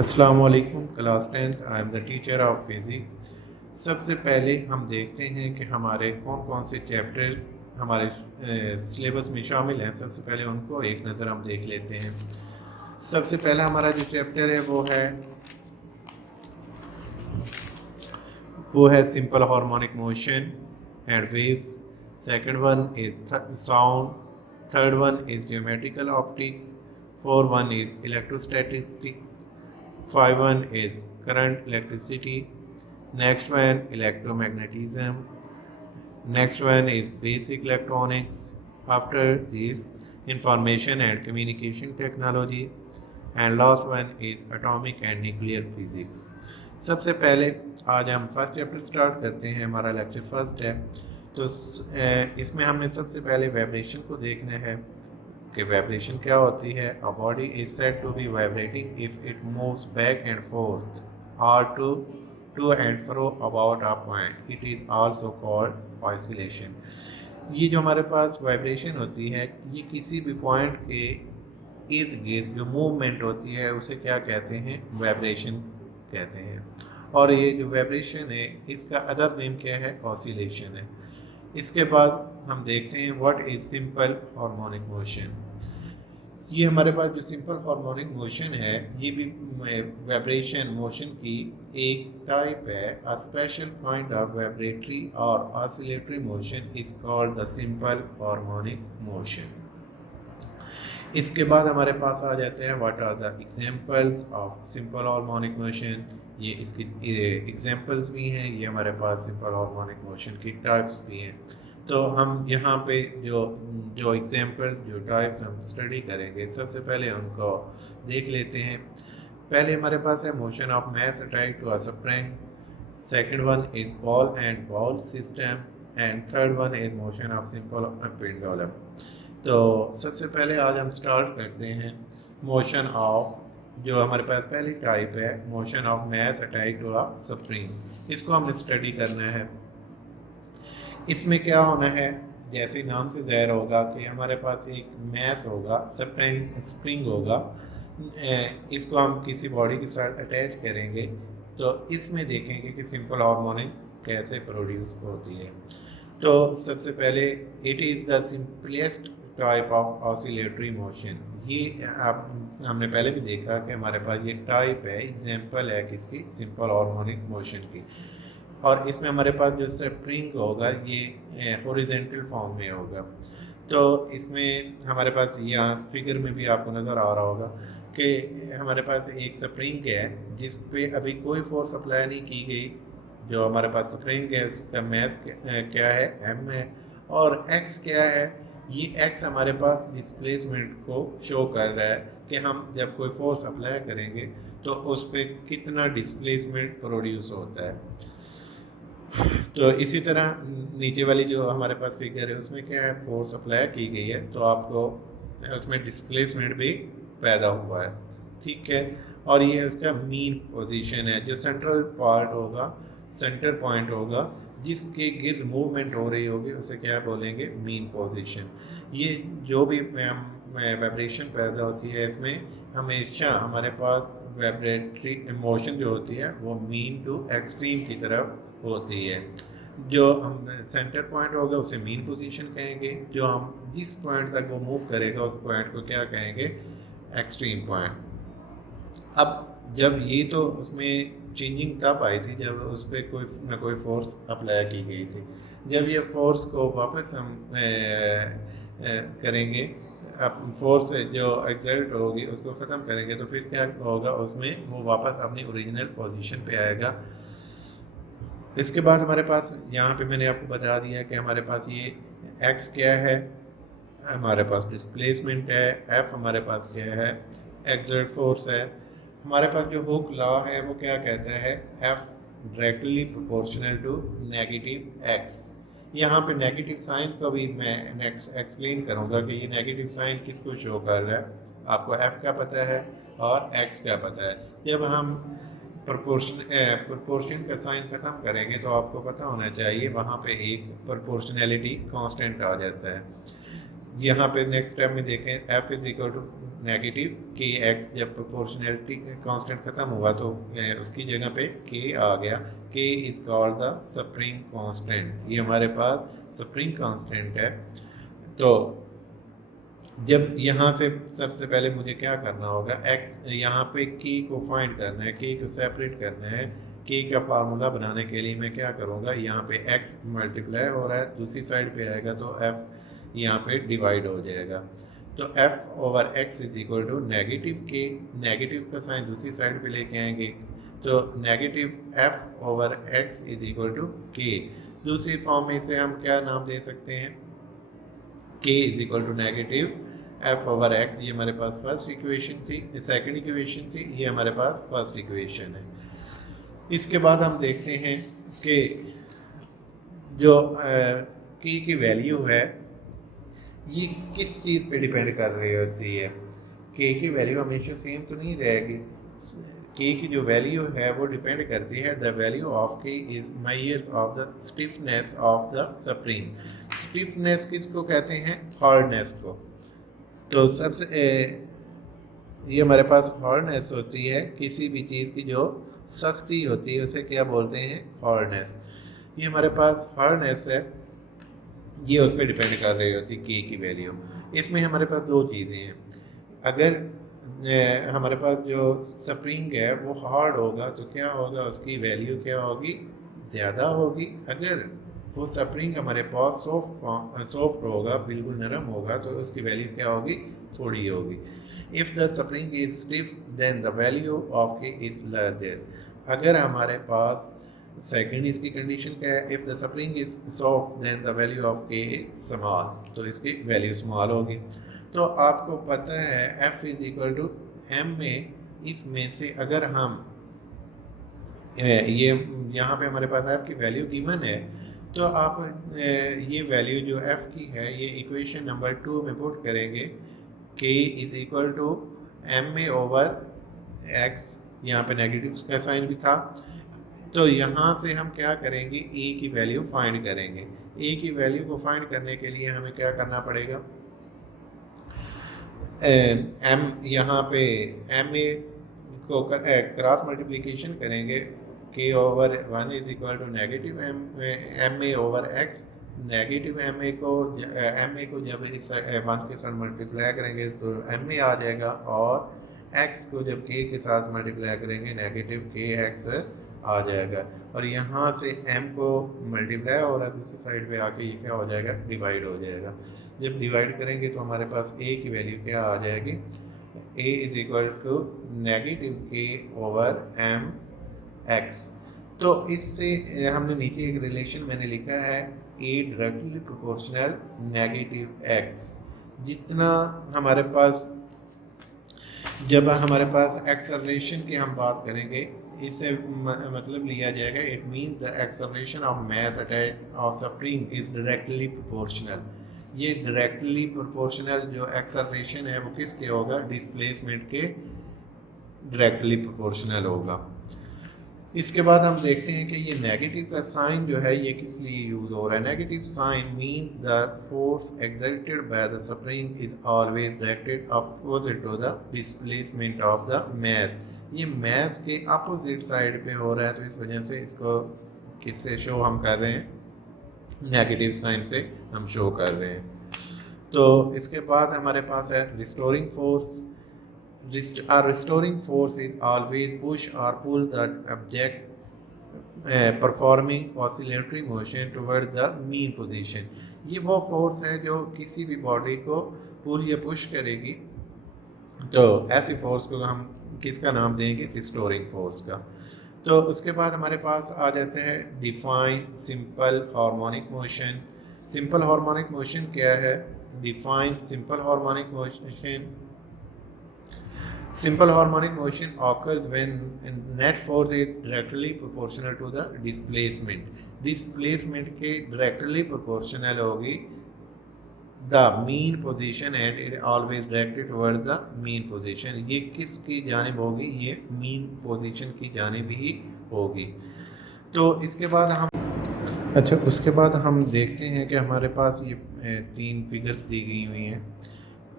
अस्सलाम वालेकुम class 10th। I am the teacher of physics. सबसे पहले हम देखते हैं कि हमारे कौन कौन से चैप्टर्स हमारे सिलेबस में शामिल हैं। सबसे पहले उनको एक नज़र हम देख लेते हैं। सबसे पहला हमारा जो चैप्टर है वो है simple harmonic motion and waves. Second one is sound. Third one is geometrical optics. Four one is electrostatics. 5 1 is current electricity. Next one electromagnetism. Next one is basic electronics. After this information and communication technology. And last one is atomic and nuclear physics. सबसे पहले आज हम first chapter start करते हैं। हमारा lecture first है, तो इसमें हमने सबसे पहले वाइब्रेशन को देखना है कि वाइब्रेशन क्या होती है। A body is said to be vibrating if it moves back and forth और to and fro about a point. It is also called oscillation. ये जो हमारे पास वाइब्रेशन होती है, ये किसी भी पॉइंट के इर्द गिर्द जो मूवमेंट होती है उसे क्या कहते हैं? वाइब्रेशन कहते हैं। और ये जो वाइब्रेशन है इसका अदर नेम क्या है? ऑसिलेशन है। इसके बाद हम देखते हैं what is simple harmonic motion. ये हमारे पास जो सिंपल हार्मोनिक मोशन है ये भी वाइब्रेशन मोशन की एक टाइप है। A special kind of vibratory और oscillatory motion is called the simple harmonic motion. इसके बाद हमारे पास आ जाते हैं what are the examples of simple harmonic motion. ये इसकी एग्जांपल्स भी हैं, ये हमारे पास सिंपल हार्मोनिक मोशन की टाइप्स भी हैं। तो हम यहाँ पे जो जो एग्जांपल्स जो टाइप्स हम स्टडी करेंगे, सबसे पहले उनको देख लेते हैं। पहले हमारे पास है मोशन ऑफ मास अटैक to a spring. Second one is ball and ball system and third one is motion of simple pendulum. तो सबसे पहले आज हम स्टार्ट करते हैं मोशन ऑफ, जो हमारे पास पहली टाइप है मोशन ऑफ मास अटैक टू अ स्प्रिंग। इसको हमने स्टडी करना है। इसमें क्या होना है, जैसे नाम से ज़ाहिर होगा कि हमारे पास एक मास होगा, स्प्रिंग होगा। इसको हम किसी बॉडी के साथ अटैच करेंगे तो इसमें देखेंगे कि सिंपल हार्मोनिक कैसे प्रोड्यूस होती है। तो सबसे पहले it is the simplest type of oscillatory motion. ये आप हमने पहले भी देखा कि हमारे पास ये टाइप है, एग्जांपल है किसकी? सिंपल हार्मोनिक मोशन की। और इसमें हमारे पास जो स्प्रिंग होगा ये हॉरिजॉन्टल फॉर्म में होगा। तो इसमें हमारे पास यहाँ फिगर में भी आपको नज़र आ रहा होगा कि हमारे पास एक स्प्रिंग है जिस पे अभी कोई फोर्स अप्लाई नहीं की गई। जो हमारे पास स्प्रिंग है उसका मास क्या है? m है। और x क्या है? ये x हमारे पास डिस्प्लेसमेंट को शो कर रहा है कि हम जब कोई फोर्स अप्लाई करेंगे तो उस पर कितना डिस्प्लेसमेंट प्रोड्यूस होता है। तो इसी तरह नीचे वाली जो हमारे पास फिगर है उसमें क्या है? फोर्स अप्लाई की गई है तो आपको उसमें डिस्प्लेसमेंट भी पैदा हुआ है, ठीक है। और ये उसका मीन पोजीशन है, जो सेंट्रल पार्ट होगा, सेंटर पॉइंट होगा जिसके गिर्द मूवमेंट हो रही होगी उसे क्या बोलेंगे? Mean position. ये जो भी वाइब्रेशन पैदा होती है इसमें हमेशा हमारे पास वाइब्रेटरी इमोशन जो होती है वो मीन टू एक्सट्रीम की तरफ होती है। जो हम सेंटर पॉइंट होगा उसे मीन पोजीशन कहेंगे, जो हम जिस पॉइंट तक वो मूव करेगा उस पॉइंट को क्या कहेंगे? Extreme point. अब जब ये तो उसमें चेंजिंग तब आई थी जब उस पर कोई ना कोई फोर्स अप्लाई की गई थी। जब ये फोर्स को वापस हम करेंगे, अब फोर्स जो एक्सर्ट होगी उसको ख़त्म करेंगे तो फिर क्या होगा? उसमें वो वापस अपनी ओरिजिनल पोजीशन पे आएगा। इसके बाद हमारे पास यहाँ पे मैंने आपको बता दिया कि हमारे पास ये x क्या है, हमारे पास डिस्प्लेसमेंट है, f हमारे पास क्या है? एक्सर्ट फोर्स है। हमारे पास जो हुक लॉ है वो क्या कहता है? f directly proportional to negative x। यहाँ पे नेगेटिव साइन को भी मैं नेक्स्ट एक्सप्लेन करूँगा कि ये नेगेटिव साइन किसको शो कर रहा है। आपको f क्या पता है और x क्या पता है। जब हम प्रोपोर्शन का साइन ख़त्म करेंगे तो आपको पता होना चाहिए वहाँ पे एक प्रोपोर्शनैलिटी कांस्टेंट आ जाता है। यहाँ पे नेक्स्ट स्टेप में देखें f is equal to negative k x, जब प्रोपोर्शनैलिटी कांस्टेंट ख़त्म हुआ तो उसकी जगह पे k आ गया। k is called the spring constant, ये हमारे पास स्प्रिंग कांस्टेंट है। तो जब यहाँ से सबसे पहले मुझे क्या करना होगा, x यहाँ पे k को फाइंड करना है, k को सेपरेट करना है। k का फार्मूला बनाने के लिए मैं क्या करूँगा, यहाँ पे x मल्टीप्लाई हो रहा है, दूसरी साइड पे आएगा तो f यहाँ पे डिवाइड हो जाएगा। तो f over x is equal to negative k, negative का साइन दूसरी साइड पे लेके आएंगे तो negative f over x is equal to k। दूसरी फॉर्म में इसे हम क्या नाम दे सकते हैं, k is equal to negative f over x, ये हमारे पास फर्स्ट इक्वेशन थी, सेकंड इक्वेशन थी, ये हमारे पास फर्स्ट इक्वेशन है। इसके बाद हम देखते हैं कि जो k की वैल्यू है ये किस चीज़ पे डिपेंड कर रही होती है। k की वैल्यू हमेशा सेम तो नहीं रहेगी, k की जो वैल्यू है वो डिपेंड करती है, the value of k is measures of the stiffness of the spring. Stiffness किसको कहते हैं, हार्डनेस को। तो सबसे ये हमारे पास हार्डनेस होती है, किसी भी चीज़ की जो सख्ती होती है उसे क्या बोलते हैं, हार्डनेस। ये हमारे पास हार्डनेस है, ये उस पर डिपेंड कर रही होती है k की वैल्यू। इसमें हमारे पास दो चीज़ें हैं, अगर हमारे पास जो स्प्रिंग है वो हार्ड होगा तो क्या होगा, उसकी वैल्यू क्या होगी, ज़्यादा होगी। अगर वो स्प्रिंग हमारे पास सॉफ्ट होगा, बिल्कुल नरम होगा, तो उसकी वैल्यू क्या होगी, थोड़ी होगी। If the spring is stiff then the value of k is larger. अगर हमारे पास सेकंड इसकी कंडीशन क्या है, if the spring is soft then the value of k is small, तो इसकी वैल्यू स्मॉल होगी। तो आपको पता है f is equal to m में, इसमें से अगर हम ये यहाँ पे हमारे पास f की वैल्यू गिवन है, तो आप ये वैल्यू जो f की है ये इक्वेशन नंबर 2 में पुट करेंगे, k is equal to m में ओवर x, यहाँ पे नेगेटिव का साइन भी था। तो यहाँ से हम क्या करेंगे, a की वैल्यू फाइंड करेंगे। a की वैल्यू को फाइंड करने के लिए हमें क्या करना पड़ेगा, m यहाँ पे m a को क्रॉस मल्टीप्लिकेशन करेंगे, k over 1 is equal to negative m a over x। Negative m a को जब इस 1 के साथ मल्टीप्लाई करेंगे तो m a आ जाएगा, और x को जब k के साथ मल्टीप्लाई करेंगे नेगेटिव k x आ जाएगा। और यहाँ से m को मल्टीप्लाई हो रहा है, दूसरी साइड पे आके ये क्या हो जाएगा, डिवाइड हो जाएगा। जब डिवाइड करेंगे तो हमारे पास a की वैल्यू क्या आ जाएगी, a is equal to negative k over m x। तो इससे हमने नीचे एक रिलेशन मैंने लिखा है, a directly proportional negative x। जितना हमारे पास, जब हमारे पास एक्सेलरेशन की हम बात करेंगे, इससे मतलब लिया जाएगा, it means the acceleration of mass attach of spring is directly proportional. ये डायरेक्टली प्रोपोर्शनल जो एक्सेलरेशन है वो किसके होगा, डिस्प्लेसमेंट के डायरेक्टली प्रोपोर्शनल होगा। इसके बाद हम देखते हैं कि ये नेगेटिव का साइन जो है ये किस लिए यूज़ हो रहा है। Negative sign means the force exerted by the spring is always directed opposite to the displacement of the mass. ये मास के अपोजिट साइड पे हो रहा है, तो इस वजह से इसको किससे शो हम कर रहे हैं, नेगेटिव साइन से हम शो कर रहे हैं। तो इसके बाद हमारे पास है restoring force. A restoring force is always push or pull the object performing oscillatory motion towards the mean position। ये वो फोर्स है जो किसी भी बॉडी को पुल या पुश करेगी, तो ऐसी फोर्स को हम किसका नाम देंगे, रिस्टोरिंग फोर्स का। तो उसके बाद हमारे पास आ जाते हैं define simple harmonic motion. Simple harmonic motion क्या है, define simple harmonic motion. Simple harmonic motion occurs when net force is directly proportional to the displacement। Displacement के directly proportional होगी the mean position and it always directed towards the mean position। ये किसकी जानिब होगी, ये mean position की जानिब ही होगी। तो इसके बाद हम अच्छा, उसके बाद हम देखते हैं कि हमारे पास ये 3 फिगर्स दी गई हुई हैं।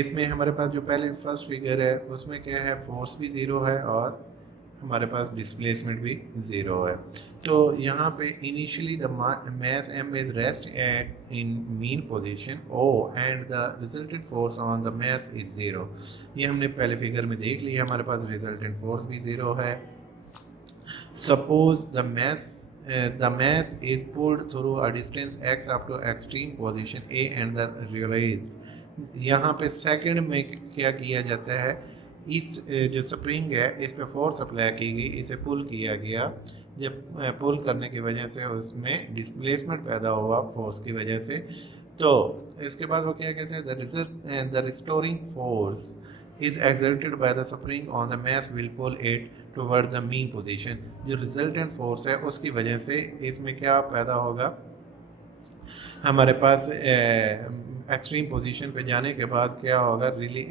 इसमें हमारे पास जो पहले फर्स्ट फिगर है उसमें क्या है, फोर्स भी ज़ीरो है और हमारे पास डिस्प्लेसमेंट भी ज़ीरो है। तो यहाँ पे initially the mass m is rest at in mean position O and the resultant force on the mass is zero. ये हमने पहले फिगर में देख लिया, हमारे पास रिजल्टेंट फोर्स भी ज़ीरो है। Suppose the mass is pulled through a distance x up to extreme position A and the release। यहाँ पे सेकंड में क्या किया जाता है, इस जो स्प्रिंग है इस पे फोर्स अप्लाई की गई, इसे पुल किया गया। जब पुल करने की वजह से उसमें डिस्प्लेसमेंट पैदा हुआ फोर्स की वजह से, तो इसके बाद वो क्या कहते हैं, the restoring force is exerted by the spring on the mass will pull it towards the mean position। जो रिजल्टेंट फोर्स है उसकी वजह से इसमें क्या पैदा होगा, हमारे पास एक्सट्रीम पोजीशन पे जाने के बाद क्या होगा, रिली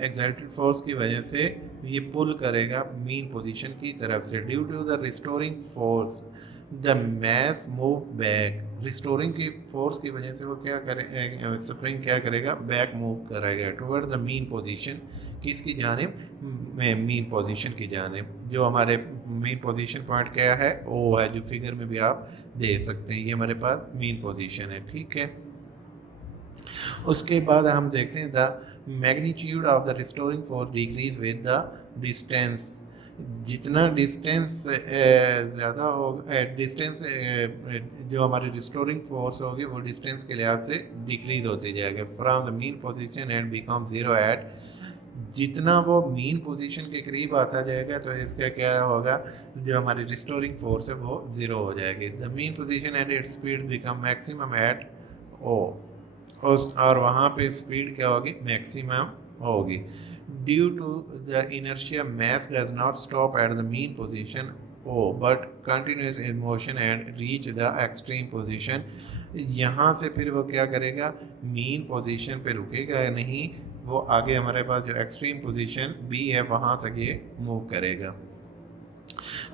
एक्सर्टेड फोर्स की वजह से ये पुल करेगा मीन पोजीशन की तरफ से। Due to the restoring force the mass move back. Restoring की फोर्स की वजह से वो क्या करे, स्प्रिंग क्या करेगा, बैक मूव करेगा टुवर्ड्स द मीन पोजीशन। किसकी जानिब, मीन पोजीशन की जानिब। जो हमारे मीन पोजीशन पॉइंट क्या है, ओ है, जो फिगर में भी आप दे सकते हैं, ये हमारे पास मीन पोजीशन है, ठीक है। उसके बाद हम देखते हैं the magnitude of the restoring force decrease with the distance. जितना डिस्टेंस ज़्यादा होगा, डिस्टेंस जो हमारी रिस्टोरिंग फोर्स होगी वो डिस्टेंस के लिहाज से डिक्रीज होती जाएगी from the mean position and become zero at. जितना वो मीन पोजीशन के करीब आता जाएगा तो इसका क्या होगा, जो हमारी रिस्टोरिंग फोर्स है वो ज़ीरो हो जाएगी। The mean position and its speed become maximum at O. और वहाँ पे स्पीड क्या होगी, मैक्सिमम होगी। Due to the inertia mass does not stop at the mean position O but continues in motion and reach the extreme position। यहाँ से फिर वो क्या करेगा, मीन पोजीशन पे रुकेगा नहीं, वो आगे हमारे पास जो एक्सट्रीम पोजीशन B है वहाँ तक ये मूव करेगा।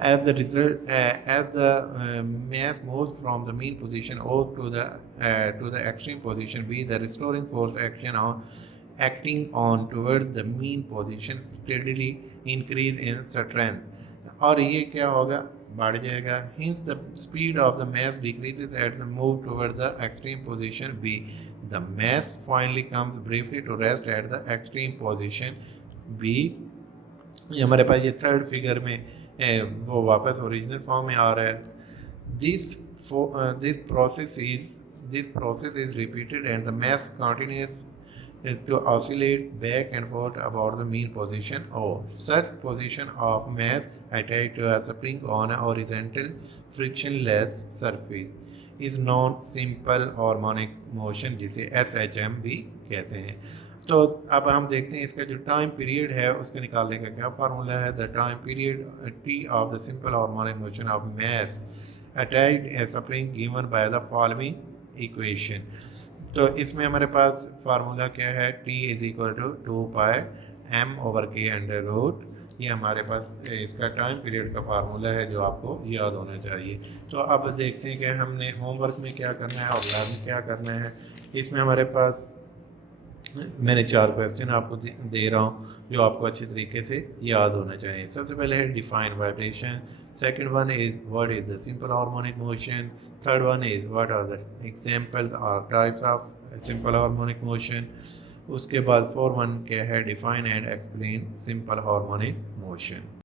As the result, as the mass moves from the mean position O to the extreme position B, the restoring force acting on towards the mean position steadily increase in strength। और ये क्या होगा, बढ़ जाएगा। Hence the speed of the mass decreases as the move towards the extreme position B। The mass finally comes briefly to rest at the extreme position B। ये हमारे पास ये third figure में वो वापस ओरिजिनल फॉर्म में आ रहा है। This process is repeated and the mass continues to oscillate back and forth about the mean position O। Such position of mass attached to a spring on a horizontal frictionless surface is known simple harmonic motion, जिसे SHM भी कहते हैं। तो अब हम देखते हैं इसका जो टाइम पीरियड है उसको निकालने का क्या फार्मूला है। The time period T of the simple harmonic motion of mass attached a spring given by the following equation. तो इसमें हमारे पास फार्मूला क्या है, T is equal to 2πm/k under root. ये हमारे पास इसका टाइम पीरियड का फार्मूला है जो आपको याद होना चाहिए। तो अब देखते हैं कि हमने होमवर्क में क्या करना है और लैब में क्या करना है। इसमें हमारे पास मैंने 4 क्वेश्चन आपको दे रहा हूँ जो आपको अच्छे तरीके से याद होना चाहिए। सबसे पहले है define vibration, second one is what is the simple harmonic motion, third one is what are the examples और types of simple harmonic motion. उसके बाद 4 वन क्या है, define and explain simple harmonic motion.